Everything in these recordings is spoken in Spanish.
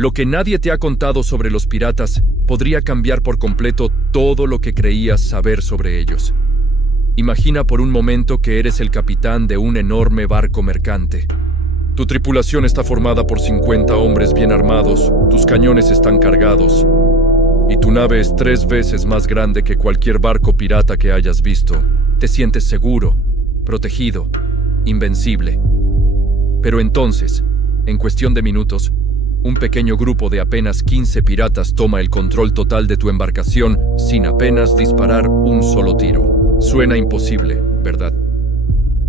Lo que nadie te ha contado sobre los piratas podría cambiar por completo todo lo que creías saber sobre ellos. Imagina por un momento que eres el capitán de un enorme barco mercante. Tu tripulación está formada por 50 hombres bien armados, tus cañones están cargados, y tu nave es 3 veces más grande que cualquier barco pirata que hayas visto. Te sientes seguro, protegido, invencible. Pero entonces, en cuestión de minutos, un pequeño grupo de apenas 15 piratas toma el control total de tu embarcación sin apenas disparar un solo tiro. Suena imposible, ¿verdad?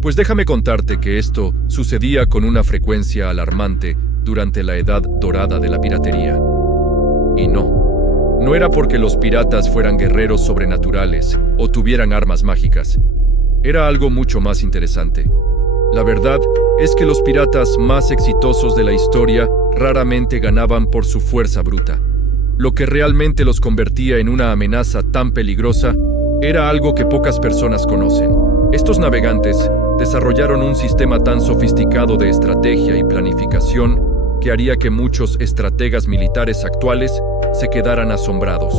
Pues déjame contarte que esto sucedía con una frecuencia alarmante durante la edad dorada de la piratería. Y no era porque los piratas fueran guerreros sobrenaturales o tuvieran armas mágicas. Era algo mucho más interesante. La verdad es que los piratas más exitosos de la historia raramente ganaban por su fuerza bruta. Lo que realmente los convertía en una amenaza tan peligrosa era algo que pocas personas conocen. Estos navegantes desarrollaron un sistema tan sofisticado de estrategia y planificación que haría que muchos estrategas militares actuales se quedaran asombrados.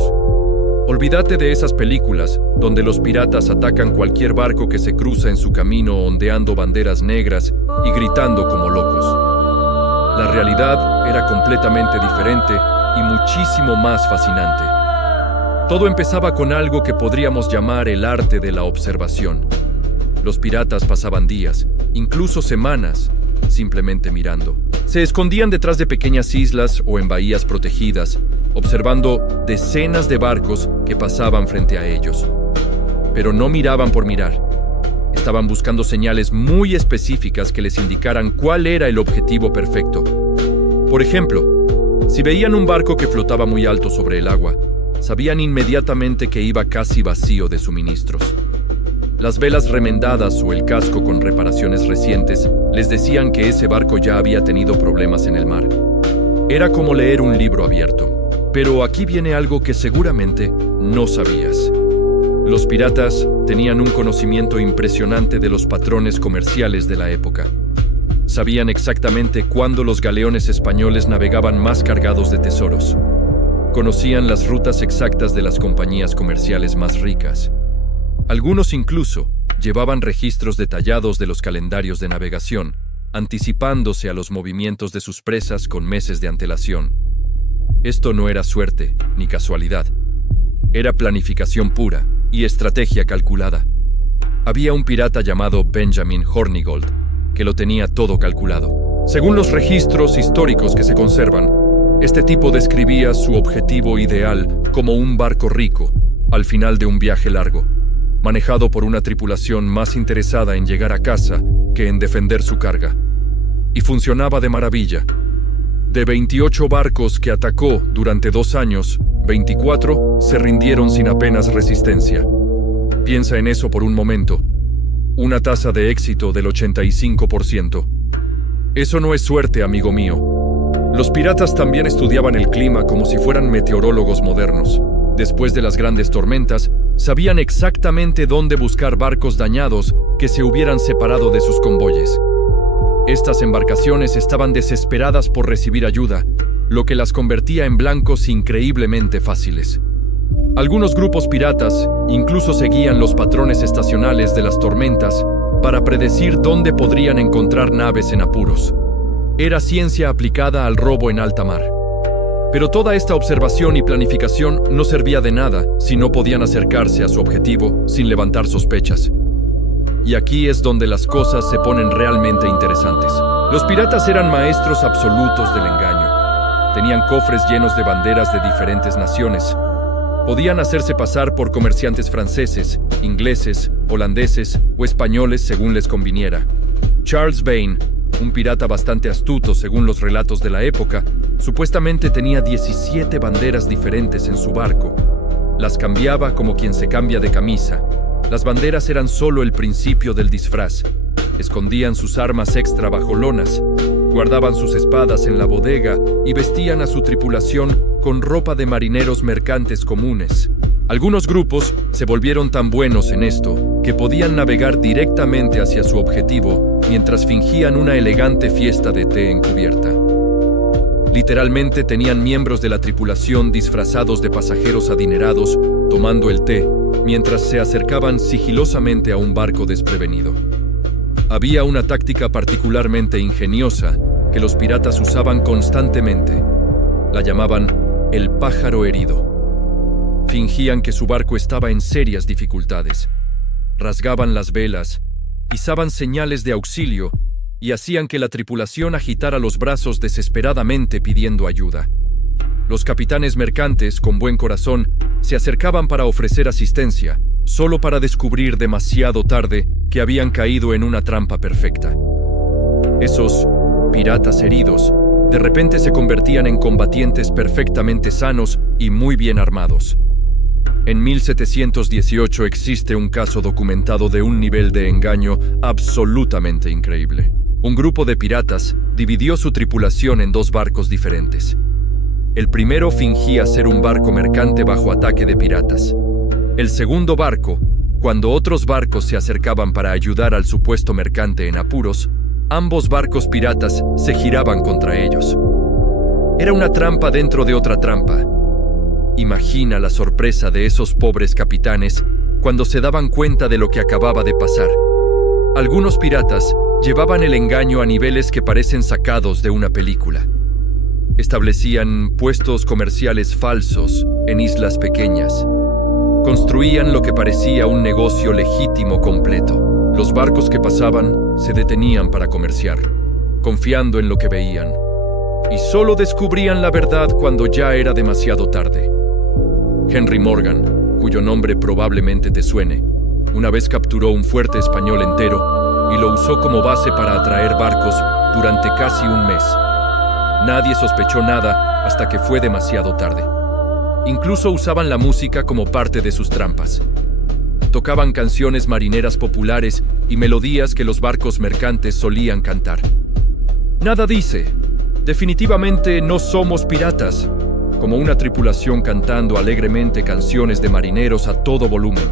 Olvídate de esas películas donde los piratas atacan cualquier barco que se cruza en su camino ondeando banderas negras y gritando como locos. La realidad era completamente diferente y muchísimo más fascinante. Todo empezaba con algo que podríamos llamar el arte de la observación. Los piratas pasaban días, incluso semanas, simplemente mirando. Se escondían detrás de pequeñas islas o en bahías protegidas, observando decenas de barcos que pasaban frente a ellos. Pero no miraban por mirar. Estaban buscando señales muy específicas que les indicaran cuál era el objetivo perfecto. Por ejemplo, si veían un barco que flotaba muy alto sobre el agua, sabían inmediatamente que iba casi vacío de suministros. Las velas remendadas o el casco con reparaciones recientes les decían que ese barco ya había tenido problemas en el mar. Era como leer un libro abierto. Pero aquí viene algo que seguramente no sabías. Los piratas tenían un conocimiento impresionante de los patrones comerciales de la época. Sabían exactamente cuándo los galeones españoles navegaban más cargados de tesoros. Conocían las rutas exactas de las compañías comerciales más ricas. Algunos incluso llevaban registros detallados de los calendarios de navegación, anticipándose a los movimientos de sus presas con meses de antelación. Esto no era suerte ni casualidad. Era planificación pura y estrategia calculada. Había un pirata llamado Benjamin Hornigold que lo tenía todo calculado. Según los registros históricos que se conservan, este tipo describía su objetivo ideal como un barco rico al final de un viaje largo, manejado por una tripulación más interesada en llegar a casa que en defender su carga. Y funcionaba de maravilla. De 28 barcos que atacó durante 2 años, 24 se rindieron sin apenas resistencia. Piensa en eso por un momento. Una tasa de éxito del 85%. Eso no es suerte, amigo mío. Los piratas también estudiaban el clima como si fueran meteorólogos modernos. Después de las grandes tormentas, sabían exactamente dónde buscar barcos dañados que se hubieran separado de sus convoyes. Estas embarcaciones estaban desesperadas por recibir ayuda, lo que las convertía en blancos increíblemente fáciles. Algunos grupos piratas incluso seguían los patrones estacionales de las tormentas para predecir dónde podrían encontrar naves en apuros. Era ciencia aplicada al robo en alta mar. Pero toda esta observación y planificación no servía de nada si no podían acercarse a su objetivo sin levantar sospechas. Y aquí es donde las cosas se ponen realmente interesantes. Los piratas eran maestros absolutos del engaño. Tenían cofres llenos de banderas de diferentes naciones. Podían hacerse pasar por comerciantes franceses, ingleses, holandeses o españoles según les conviniera. Charles Vane, un pirata bastante astuto según los relatos de la época, supuestamente tenía 17 banderas diferentes en su barco. Las cambiaba como quien se cambia de camisa. Las banderas eran solo el principio del disfraz. Escondían sus armas extra bajo lonas, guardaban sus espadas en la bodega y vestían a su tripulación con ropa de marineros mercantes comunes. Algunos grupos se volvieron tan buenos en esto que podían navegar directamente hacia su objetivo mientras fingían una elegante fiesta de té encubierta. Literalmente tenían miembros de la tripulación disfrazados de pasajeros adinerados, tomando el té, mientras se acercaban sigilosamente a un barco desprevenido. Había una táctica particularmente ingeniosa que los piratas usaban constantemente. La llamaban el pájaro herido. Fingían que su barco estaba en serias dificultades. Rasgaban las velas, izaban señales de auxilio y hacían que la tripulación agitara los brazos desesperadamente pidiendo ayuda. Los capitanes mercantes, con buen corazón, se acercaban para ofrecer asistencia, solo para descubrir demasiado tarde que habían caído en una trampa perfecta. Esos piratas heridos de repente se convertían en combatientes perfectamente sanos y muy bien armados. En 1718 existe un caso documentado de un nivel de engaño absolutamente increíble. Un grupo de piratas dividió su tripulación en dos barcos diferentes. El primero fingía ser un barco mercante bajo ataque de piratas. El segundo barco, cuando otros barcos se acercaban para ayudar al supuesto mercante en apuros, ambos barcos piratas se giraban contra ellos. Era una trampa dentro de otra trampa. Imagina la sorpresa de esos pobres capitanes cuando se daban cuenta de lo que acababa de pasar. Algunos piratas llevaban el engaño a niveles que parecen sacados de una película. Establecían puestos comerciales falsos en islas pequeñas. Construían lo que parecía un negocio legítimo completo. Los barcos que pasaban se detenían para comerciar, confiando en lo que veían, y solo descubrían la verdad cuando ya era demasiado tarde. Henry Morgan, cuyo nombre probablemente te suene, una vez capturó un fuerte español entero y lo usó como base para atraer barcos durante casi un mes. Nadie sospechó nada hasta que fue demasiado tarde. Incluso usaban la música como parte de sus trampas. Tocaban canciones marineras populares y melodías que los barcos mercantes solían cantar. Nada dice, definitivamente no somos piratas, como una tripulación cantando alegremente canciones de marineros a todo volumen.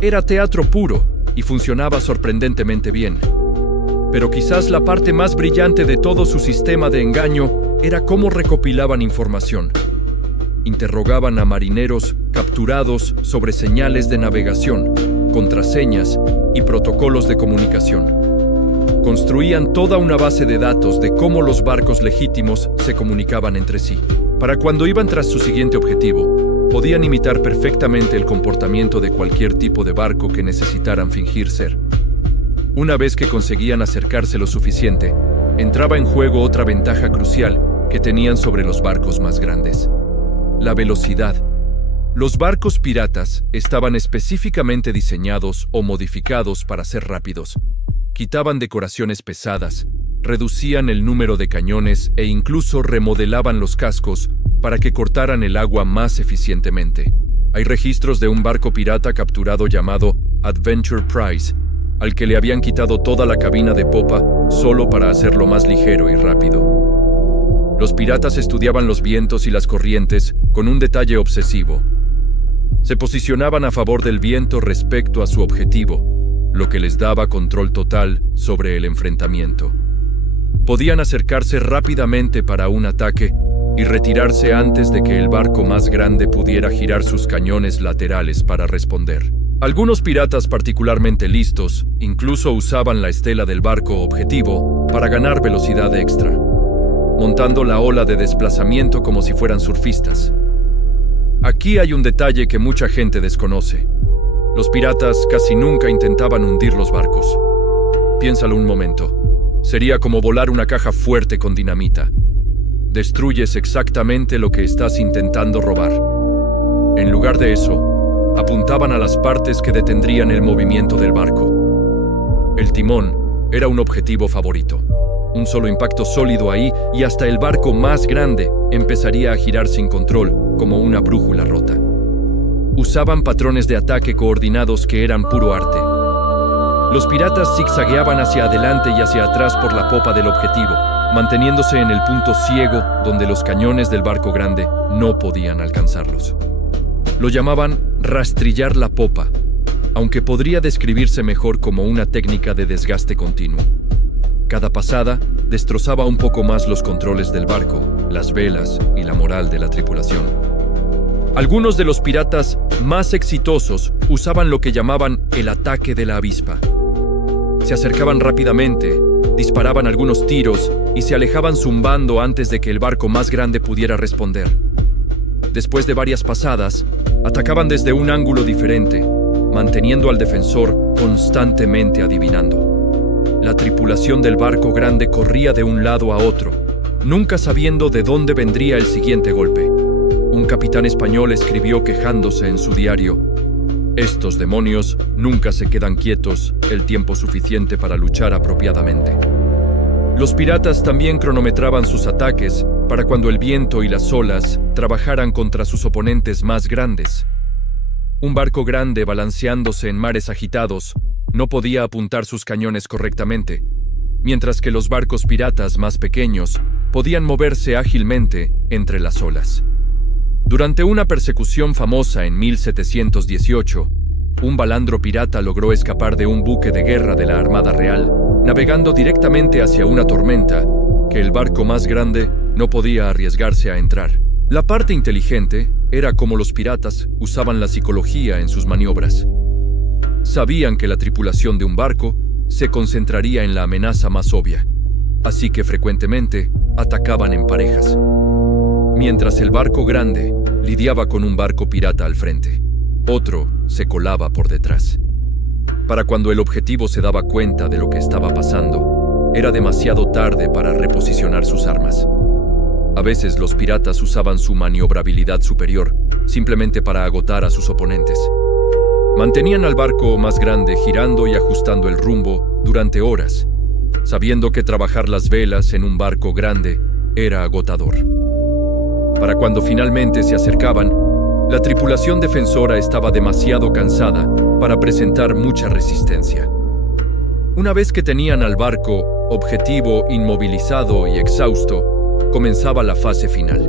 Era teatro puro y funcionaba sorprendentemente bien. Pero quizás la parte más brillante de todo su sistema de engaño era cómo recopilaban información. Interrogaban a marineros capturados sobre señales de navegación, contraseñas y protocolos de comunicación. Construían toda una base de datos de cómo los barcos legítimos se comunicaban entre sí. Para cuando iban tras su siguiente objetivo, podían imitar perfectamente el comportamiento de cualquier tipo de barco que necesitaran fingir ser. Una vez que conseguían acercarse lo suficiente, entraba en juego otra ventaja crucial que tenían sobre los barcos más grandes: la velocidad. Los barcos piratas estaban específicamente diseñados o modificados para ser rápidos. Quitaban decoraciones pesadas, reducían el número de cañones e incluso remodelaban los cascos para que cortaran el agua más eficientemente. Hay registros de un barco pirata capturado llamado Adventure Prize, al que le habían quitado toda la cabina de popa solo para hacerlo más ligero y rápido. Los piratas estudiaban los vientos y las corrientes con un detalle obsesivo. Se posicionaban a favor del viento respecto a su objetivo, lo que les daba control total sobre el enfrentamiento. Podían acercarse rápidamente para un ataque y retirarse antes de que el barco más grande pudiera girar sus cañones laterales para responder. Algunos piratas particularmente listos incluso usaban la estela del barco objetivo para ganar velocidad extra, montando la ola de desplazamiento como si fueran surfistas. Aquí hay un detalle que mucha gente desconoce. Los piratas casi nunca intentaban hundir los barcos. Piénsalo un momento. Sería como volar una caja fuerte con dinamita. Destruyes exactamente lo que estás intentando robar. En lugar de eso, apuntaban a las partes que detendrían el movimiento del barco. El timón era un objetivo favorito. Un solo impacto sólido ahí y hasta el barco más grande empezaría a girar sin control, como una brújula rota. Usaban patrones de ataque coordinados que eran puro arte. Los piratas zigzagueaban hacia adelante y hacia atrás por la popa del objetivo, manteniéndose en el punto ciego donde los cañones del barco grande no podían alcanzarlos. Lo llamaban rastrillar la popa, aunque podría describirse mejor como una técnica de desgaste continuo. Cada pasada destrozaba un poco más los controles del barco, las velas y la moral de la tripulación. Algunos de los piratas más exitosos usaban lo que llamaban el ataque de la avispa. Se acercaban rápidamente, disparaban algunos tiros y se alejaban zumbando antes de que el barco más grande pudiera responder. Después de varias pasadas, atacaban desde un ángulo diferente, manteniendo al defensor constantemente adivinando. La tripulación del barco grande corría de un lado a otro, nunca sabiendo de dónde vendría el siguiente golpe. Un capitán español escribió quejándose en su diario: «Estos demonios nunca se quedan quietos el tiempo suficiente para luchar apropiadamente». Los piratas también cronometraban sus ataques para cuando el viento y las olas trabajaran contra sus oponentes más grandes. Un barco grande balanceándose en mares agitados no podía apuntar sus cañones correctamente, mientras que los barcos piratas más pequeños podían moverse ágilmente entre las olas. Durante una persecución famosa en 1718, un balandro pirata logró escapar de un buque de guerra de la Armada Real, navegando directamente hacia una tormenta que el barco más grande no podía arriesgarse a entrar. La parte inteligente era cómo los piratas usaban la psicología en sus maniobras. Sabían que la tripulación de un barco se concentraría en la amenaza más obvia, así que frecuentemente atacaban en parejas, mientras el barco grande lidiaba con un barco pirata al frente. Otro se colaba por detrás. Para cuando el objetivo se daba cuenta de lo que estaba pasando, era demasiado tarde para reposicionar sus armas. A veces los piratas usaban su maniobrabilidad superior simplemente para agotar a sus oponentes. Mantenían al barco más grande girando y ajustando el rumbo durante horas, sabiendo que trabajar las velas en un barco grande era agotador. Para cuando finalmente se acercaban, la tripulación defensora estaba demasiado cansada para presentar mucha resistencia. Una vez que tenían al barco objetivo inmovilizado y exhausto, comenzaba la fase final.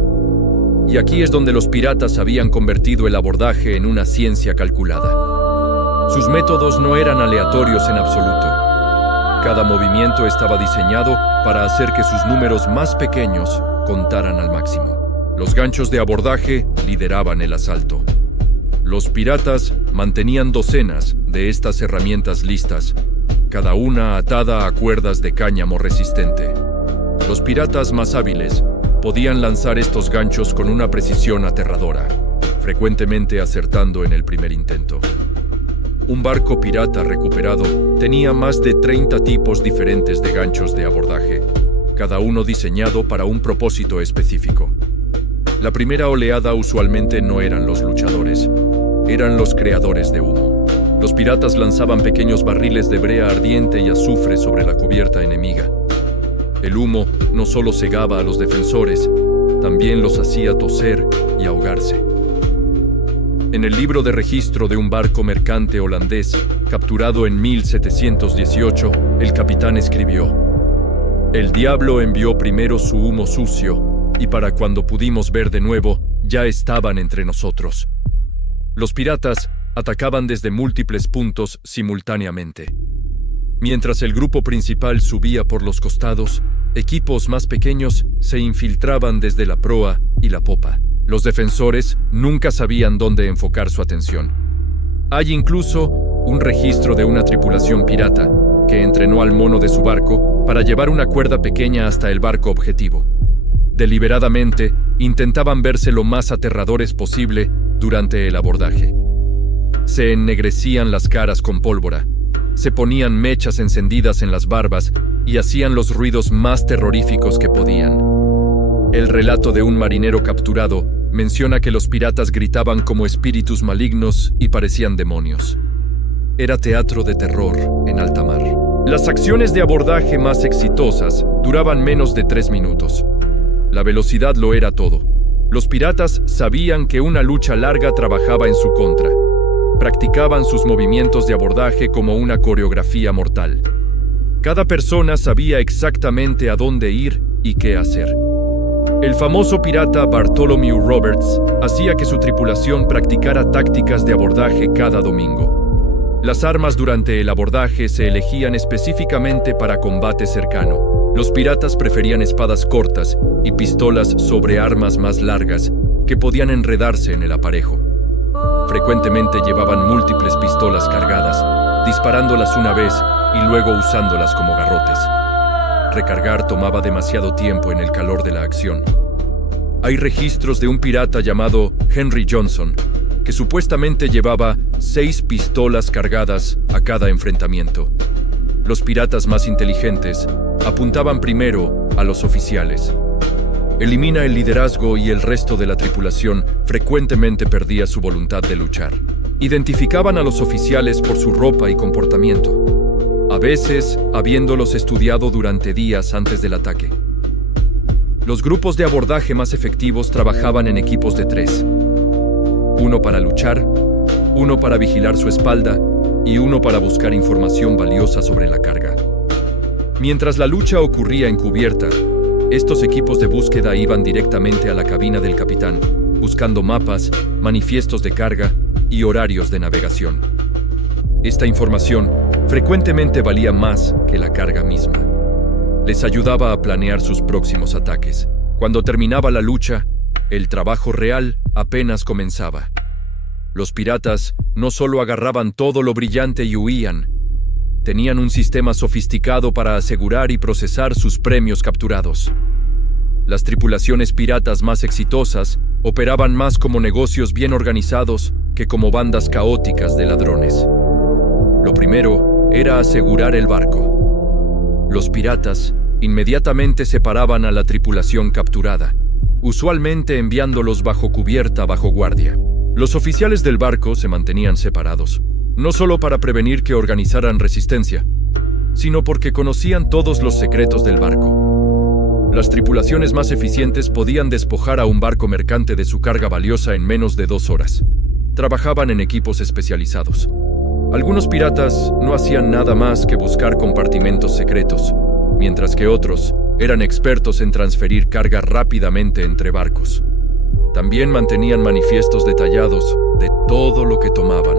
Y aquí es donde los piratas habían convertido el abordaje en una ciencia calculada. Sus métodos no eran aleatorios en absoluto. Cada movimiento estaba diseñado para hacer que sus números más pequeños contaran al máximo. Los ganchos de abordaje lideraban el asalto. Los piratas mantenían docenas de estas herramientas listas, cada una atada a cuerdas de cáñamo resistente. Los piratas más hábiles podían lanzar estos ganchos con una precisión aterradora, frecuentemente acertando en el primer intento. Un barco pirata recuperado tenía más de 30 tipos diferentes de ganchos de abordaje, cada uno diseñado para un propósito específico. La primera oleada usualmente no eran los luchadores, eran los creadores de humo. Los piratas lanzaban pequeños barriles de brea ardiente y azufre sobre la cubierta enemiga. El humo no solo cegaba a los defensores, también los hacía toser y ahogarse. En el libro de registro de un barco mercante holandés, capturado en 1718, el capitán escribió: «El diablo envió primero su humo sucio, y para cuando pudimos ver de nuevo, ya estaban entre nosotros». Los piratas atacaban desde múltiples puntos simultáneamente. Mientras el grupo principal subía por los costados, equipos más pequeños se infiltraban desde la proa y la popa. Los defensores nunca sabían dónde enfocar su atención. Hay incluso un registro de una tripulación pirata que entrenó al mono de su barco para llevar una cuerda pequeña hasta el barco objetivo. Deliberadamente, intentaban verse lo más aterradores posible durante el abordaje. Se ennegrecían las caras con pólvora, se ponían mechas encendidas en las barbas y hacían los ruidos más terroríficos que podían. El relato de un marinero capturado menciona que los piratas gritaban como espíritus malignos y parecían demonios. Era teatro de terror en alta mar. Las acciones de abordaje más exitosas duraban menos de 3 minutos. La velocidad lo era todo. Los piratas sabían que una lucha larga trabajaba en su contra. Practicaban sus movimientos de abordaje como una coreografía mortal. Cada persona sabía exactamente a dónde ir y qué hacer. El famoso pirata Bartholomew Roberts hacía que su tripulación practicara tácticas de abordaje cada domingo. Las armas durante el abordaje se elegían específicamente para combate cercano. Los piratas preferían espadas cortas y pistolas sobre armas más largas que podían enredarse en el aparejo. Frecuentemente llevaban múltiples pistolas cargadas, disparándolas una vez y luego usándolas como garrotes. Recargar tomaba demasiado tiempo en el calor de la acción. Hay registros de un pirata llamado Henry Johnson, que supuestamente llevaba 6 pistolas cargadas a cada enfrentamiento. Los piratas más inteligentes apuntaban primero a los oficiales. Elimina el liderazgo y el resto de la tripulación frecuentemente perdía su voluntad de luchar. Identificaban a los oficiales por su ropa y comportamiento, a veces habiéndolos estudiado durante días antes del ataque. Los grupos de abordaje más efectivos trabajaban en equipos de 3. Uno para luchar, uno para vigilar su espalda y uno para buscar información valiosa sobre la carga. Mientras la lucha ocurría en cubierta, estos equipos de búsqueda iban directamente a la cabina del capitán, buscando mapas, manifiestos de carga y horarios de navegación. Esta información frecuentemente valía más que la carga misma. Les ayudaba a planear sus próximos ataques. Cuando terminaba la lucha, el trabajo real apenas comenzaba. Los piratas no solo agarraban todo lo brillante y huían, tenían un sistema sofisticado para asegurar y procesar sus premios capturados. Las tripulaciones piratas más exitosas operaban más como negocios bien organizados que como bandas caóticas de ladrones. Lo primero era asegurar el barco. Los piratas inmediatamente separaban a la tripulación capturada, usualmente enviándolos bajo cubierta bajo guardia. Los oficiales del barco se mantenían separados, no solo para prevenir que organizaran resistencia, sino porque conocían todos los secretos del barco. Las tripulaciones más eficientes podían despojar a un barco mercante de su carga valiosa en menos de 2 horas. Trabajaban en equipos especializados. Algunos piratas no hacían nada más que buscar compartimentos secretos, mientras que otros eran expertos en transferir carga rápidamente entre barcos. También mantenían manifiestos detallados de todo lo que tomaban.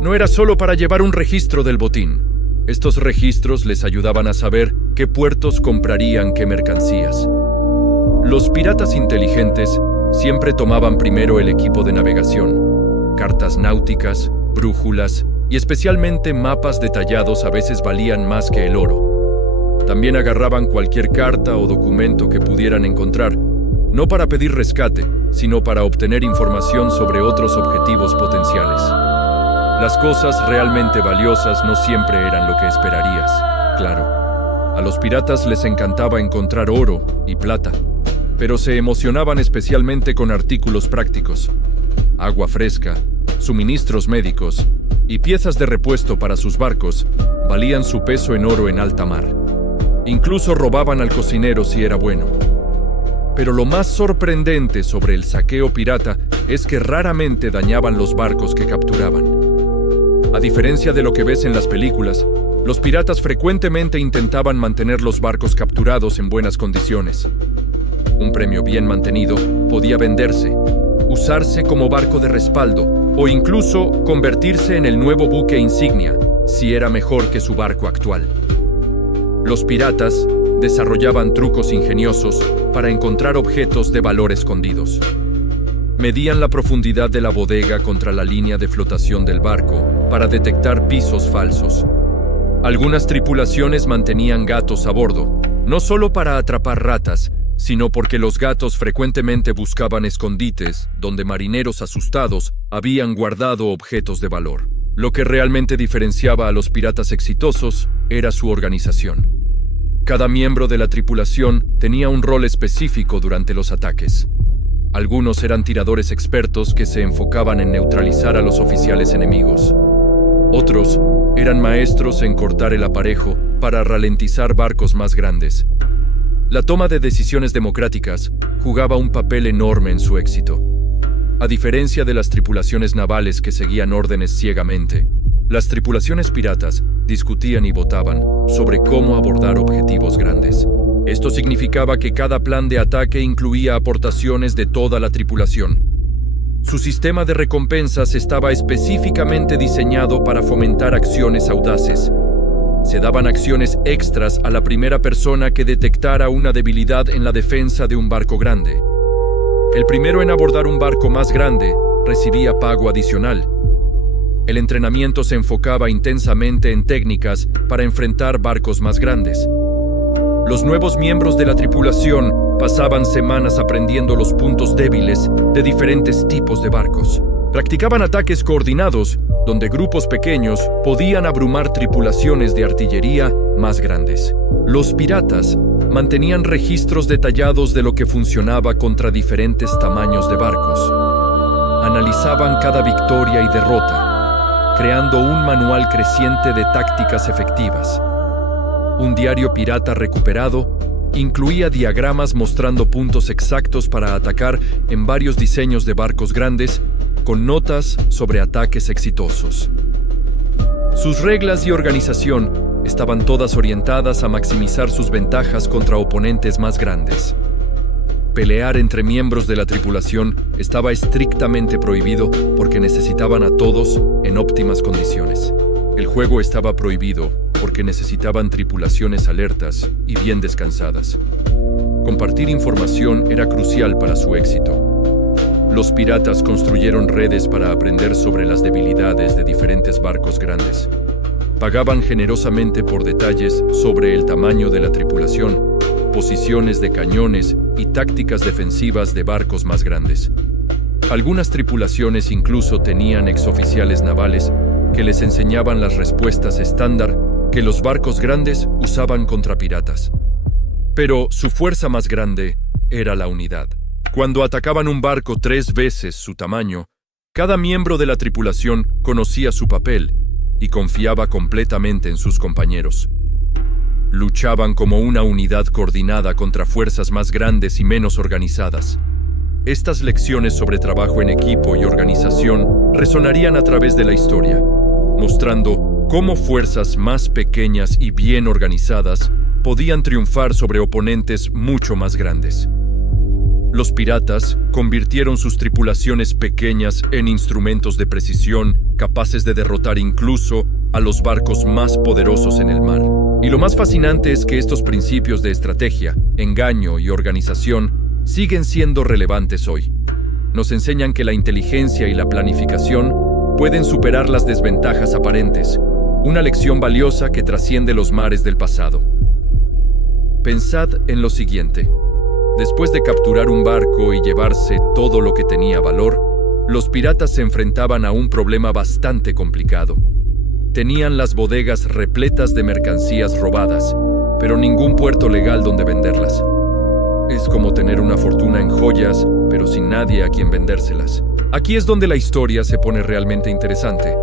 No era solo para llevar un registro del botín. Estos registros les ayudaban a saber qué puertos comprarían qué mercancías. Los piratas inteligentes siempre tomaban primero el equipo de navegación. Cartas náuticas, brújulas y especialmente mapas detallados a veces valían más que el oro. También agarraban cualquier carta o documento que pudieran encontrar, no para pedir rescate, sino para obtener información sobre otros objetivos potenciales. Las cosas realmente valiosas no siempre eran lo que esperarías, claro. A los piratas les encantaba encontrar oro y plata, pero se emocionaban especialmente con artículos prácticos: agua fresca, suministros médicos y piezas de repuesto para sus barcos valían su peso en oro en alta mar. Incluso robaban al cocinero si era bueno. Pero lo más sorprendente sobre el saqueo pirata es que raramente dañaban los barcos que capturaban. A diferencia de lo que ves en las películas, los piratas frecuentemente intentaban mantener los barcos capturados en buenas condiciones. Un premio bien mantenido podía venderse, usarse como barco de respaldo o incluso convertirse en el nuevo buque insignia si era mejor que su barco actual. Los piratas desarrollaban trucos ingeniosos para encontrar objetos de valor escondidos. Medían la profundidad de la bodega contra la línea de flotación del barco para detectar pisos falsos. Algunas tripulaciones mantenían gatos a bordo, no solo para atrapar ratas, sino porque los gatos frecuentemente buscaban escondites donde marineros asustados habían guardado objetos de valor. Lo que realmente diferenciaba a los piratas exitosos era su organización. Cada miembro de la tripulación tenía un rol específico durante los ataques. Algunos eran tiradores expertos que se enfocaban en neutralizar a los oficiales enemigos. Otros eran maestros en cortar el aparejo para ralentizar barcos más grandes. La toma de decisiones democráticas jugaba un papel enorme en su éxito. A diferencia de las tripulaciones navales que seguían órdenes ciegamente, las tripulaciones piratas discutían y votaban sobre cómo abordar objetivos grandes. Esto significaba que cada plan de ataque incluía aportaciones de toda la tripulación. Su sistema de recompensas estaba específicamente diseñado para fomentar acciones audaces. Se daban acciones extras a la primera persona que detectara una debilidad en la defensa de un barco grande. El primero en abordar un barco más grande recibía pago adicional. El entrenamiento se enfocaba intensamente en técnicas para enfrentar barcos más grandes. Los nuevos miembros de la tripulación pasaban semanas aprendiendo los puntos débiles de diferentes tipos de barcos. Practicaban ataques coordinados, donde grupos pequeños podían abrumar tripulaciones de artillería más grandes. Los piratas mantenían registros detallados de lo que funcionaba contra diferentes tamaños de barcos. Analizaban cada victoria y derrota, creando un manual creciente de tácticas efectivas. Un diario pirata recuperado incluía diagramas mostrando puntos exactos para atacar en varios diseños de barcos grandes, con notas sobre ataques exitosos. Sus reglas y organización estaban todas orientadas a maximizar sus ventajas contra oponentes más grandes. Pelear entre miembros de la tripulación estaba estrictamente prohibido porque necesitaban a todos en óptimas condiciones. El juego estaba prohibido porque necesitaban tripulaciones alertas y bien descansadas. Compartir información era crucial para su éxito. Los piratas construyeron redes para aprender sobre las debilidades de diferentes barcos grandes. Pagaban generosamente por detalles sobre el tamaño de la tripulación, posiciones de cañones y tácticas defensivas de barcos más grandes. Algunas tripulaciones incluso tenían exoficiales navales que les enseñaban las respuestas estándar que los barcos grandes usaban contra piratas. Pero su fuerza más grande era la unidad. Cuando atacaban un barco 3 veces su tamaño, cada miembro de la tripulación conocía su papel y confiaba completamente en sus compañeros. Luchaban como una unidad coordinada contra fuerzas más grandes y menos organizadas. Estas lecciones sobre trabajo en equipo y organización resonarían a través de la historia, mostrando cómo fuerzas más pequeñas y bien organizadas podían triunfar sobre oponentes mucho más grandes. Los piratas convirtieron sus tripulaciones pequeñas en instrumentos de precisión capaces de derrotar incluso a los barcos más poderosos en el mar. Y lo más fascinante es que estos principios de estrategia, engaño y organización siguen siendo relevantes hoy. Nos enseñan que la inteligencia y la planificación pueden superar las desventajas aparentes, una lección valiosa que trasciende los mares del pasado. Pensad en lo siguiente. Después de capturar un barco y llevarse todo lo que tenía valor, los piratas se enfrentaban a un problema bastante complicado. Tenían las bodegas repletas de mercancías robadas, pero ningún puerto legal donde venderlas. Es como tener una fortuna en joyas, pero sin nadie a quien vendérselas. Aquí es donde la historia se pone realmente interesante,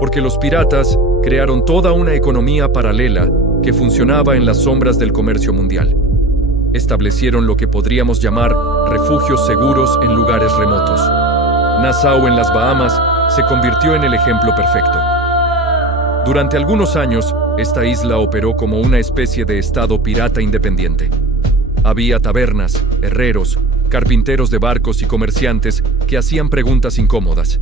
porque los piratas crearon toda una economía paralela que funcionaba en las sombras del comercio mundial. Establecieron lo que podríamos llamar refugios seguros en lugares remotos. Nassau, en las Bahamas, se convirtió en el ejemplo perfecto. Durante algunos años, esta isla operó como una especie de estado pirata independiente. Había tabernas, herreros, carpinteros de barcos y comerciantes que hacían preguntas incómodas.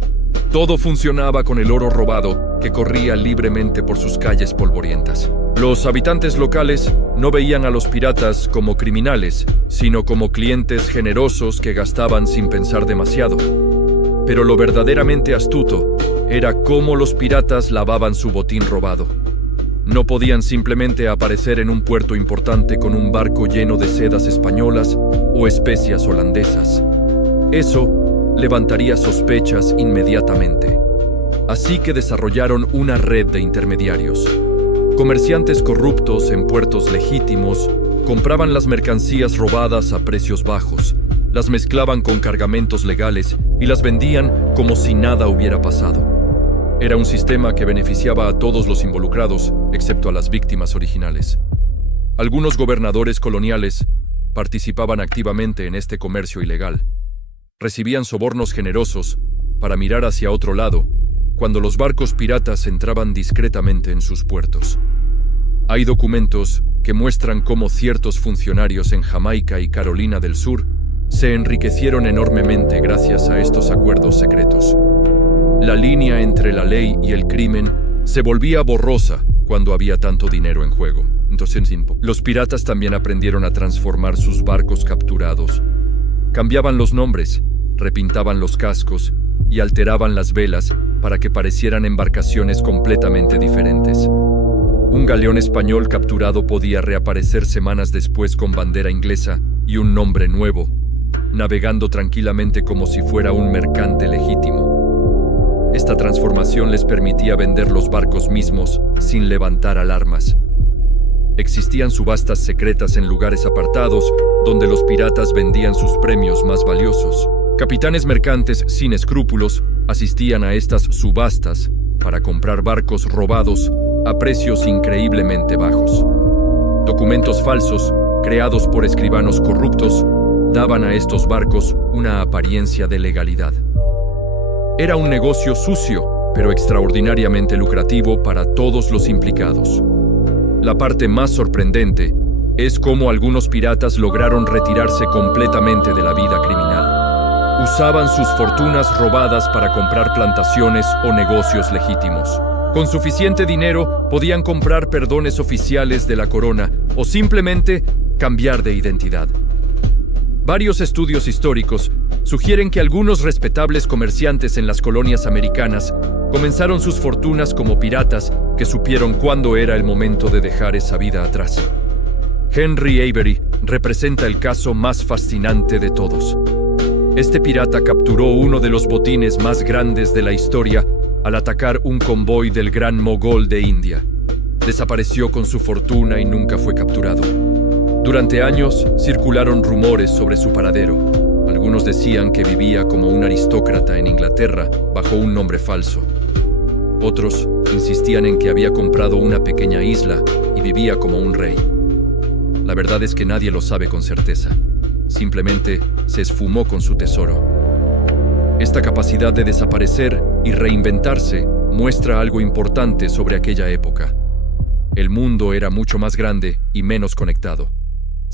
Todo funcionaba con el oro robado que corría libremente por sus calles polvorientas. Los habitantes locales no veían a los piratas como criminales, sino como clientes generosos que gastaban sin pensar demasiado. Pero lo verdaderamente astuto era cómo los piratas lavaban su botín robado. No podían simplemente aparecer en un puerto importante con un barco lleno de sedas españolas o especias holandesas. Eso levantaría sospechas inmediatamente. Así que desarrollaron una red de intermediarios. Comerciantes corruptos en puertos legítimos compraban las mercancías robadas a precios bajos, las mezclaban con cargamentos legales y las vendían como si nada hubiera pasado. Era un sistema que beneficiaba a todos los involucrados, excepto a las víctimas originales. Algunos gobernadores coloniales participaban activamente en este comercio ilegal. Recibían sobornos generosos para mirar hacia otro lado cuando los barcos piratas entraban discretamente en sus puertos. Hay documentos que muestran cómo ciertos funcionarios en Jamaica y Carolina del Sur se enriquecieron enormemente gracias a estos acuerdos secretos. La línea entre la ley y el crimen se volvía borrosa cuando había tanto dinero en juego. Entonces, los piratas también aprendieron a transformar sus barcos capturados. Cambiaban los nombres, repintaban los cascos y alteraban las velas para que parecieran embarcaciones completamente diferentes. Un galeón español capturado podía reaparecer semanas después con bandera inglesa y un nombre nuevo, navegando tranquilamente como si fuera un mercante legítimo. Esta transformación les permitía vender los barcos mismos sin levantar alarmas. Existían subastas secretas en lugares apartados donde los piratas vendían sus premios más valiosos. Capitanes mercantes sin escrúpulos asistían a estas subastas para comprar barcos robados a precios increíblemente bajos. Documentos falsos, creados por escribanos corruptos, daban a estos barcos una apariencia de legalidad. Era un negocio sucio, pero extraordinariamente lucrativo para todos los implicados. La parte más sorprendente es cómo algunos piratas lograron retirarse completamente de la vida criminal. Usaban sus fortunas robadas para comprar plantaciones o negocios legítimos. Con suficiente dinero podían comprar perdones oficiales de la corona o simplemente cambiar de identidad. Varios estudios históricos sugieren que algunos respetables comerciantes en las colonias americanas comenzaron sus fortunas como piratas que supieron cuándo era el momento de dejar esa vida atrás. Henry Avery representa el caso más fascinante de todos. Este pirata capturó uno de los botines más grandes de la historia al atacar un convoy del Gran Mogol de India. Desapareció con su fortuna y nunca fue capturado. Durante años circularon rumores sobre su paradero. Algunos decían que vivía como un aristócrata en Inglaterra bajo un nombre falso. Otros insistían en que había comprado una pequeña isla y vivía como un rey. La verdad es que nadie lo sabe con certeza. Simplemente se esfumó con su tesoro. Esta capacidad de desaparecer y reinventarse muestra algo importante sobre aquella época. El mundo era mucho más grande y menos conectado.